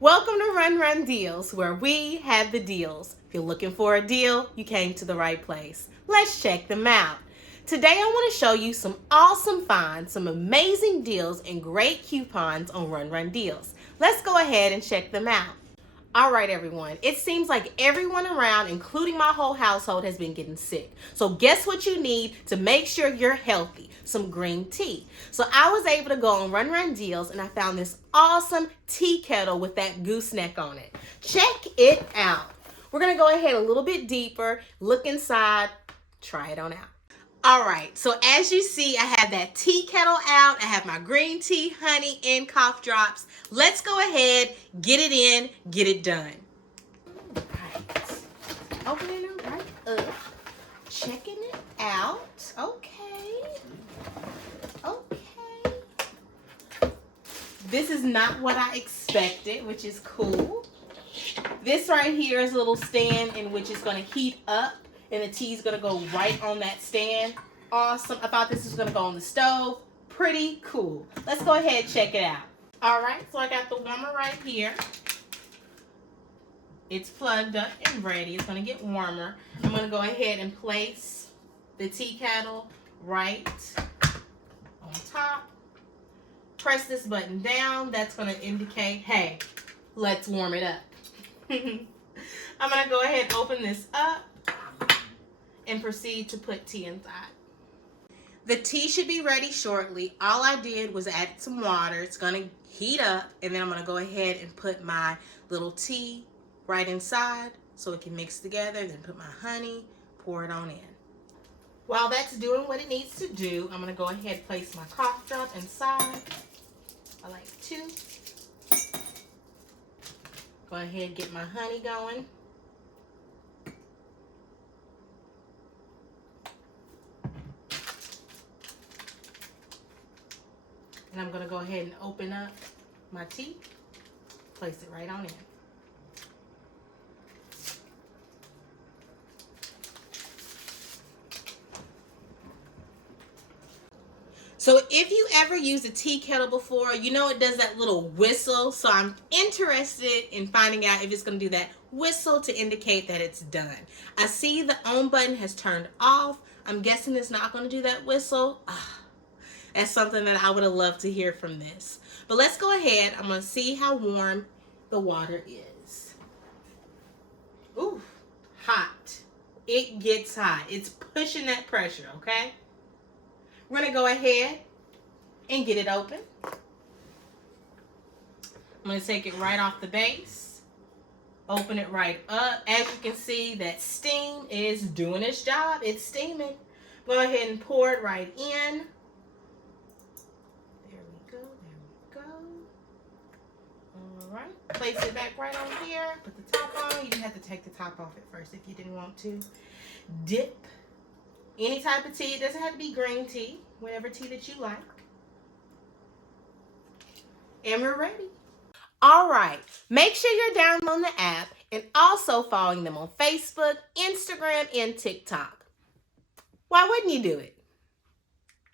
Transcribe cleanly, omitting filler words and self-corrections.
Welcome to Run Deals, where we have the deals. If you're looking for a deal, you came to the right place. Let's check them out. Today I want to show you some awesome finds, some amazing deals, and great coupons on Run Deals. Let's go ahead and check them out. All right, everyone. It seems like everyone around, including my whole household, has been getting sick. So guess what you need to make sure you're healthy? Some green tea. So I was able to go on Run Deals and I found this awesome tea kettle with that gooseneck on it. Check it out. We're going to go ahead a little bit deeper, look inside, try it on out. All right, so as you see, I have that tea kettle out. I have my green tea, honey, and cough drops. Let's go ahead, get it in, get it done. All right, opening it right up, checking it out. Okay. This is not what I expected, which is cool. This right here is a little stand in which it's going to heat up. And the tea is going to go right on that stand. Awesome. I thought this was going to go on the stove. Pretty cool. Let's go ahead and check it out. All right, so I got the warmer right here. It's plugged up and ready. It's going to get warmer. I'm going to go ahead and place the tea kettle right on top. Press this button down. That's going to indicate, hey, let's warm it up. I'm going to go ahead and open this up and proceed to put tea inside. The tea should be ready shortly. All I did was add some water. It's going to heat up, and then I'm going to go ahead and put my little tea right inside so it can mix together. Then put my honey, pour it on in. While that's doing what it needs to do, I'm going to go ahead and place my cough drop inside. I like 2. Go ahead and get my honey going. And I'm going to go ahead and open up my tea, place it right on in. So if you ever used a tea kettle before, you know it does that little whistle. So I'm interested in finding out if it's going to do that whistle to indicate that it's done. I see the on button has turned off. I'm guessing it's not going to do that whistle. That's something that I would have loved to hear from this. But let's go ahead. I'm going to see how warm the water is. Ooh, hot. It gets hot. It's pushing that pressure, okay? We're going to go ahead and get it open. I'm going to take it right off the base. Open it right up. As you can see, that steam is doing its job. It's steaming. Go ahead and pour it right in. Alright, place it back right on here. Put the top on. You have to take the top off at first if you didn't want to. Dip any type of tea. It doesn't have to be green tea. Whatever tea that you like. And we're ready. Alright, make sure you're downloading the app and also following them on Facebook, Instagram, and TikTok. Why wouldn't you do it?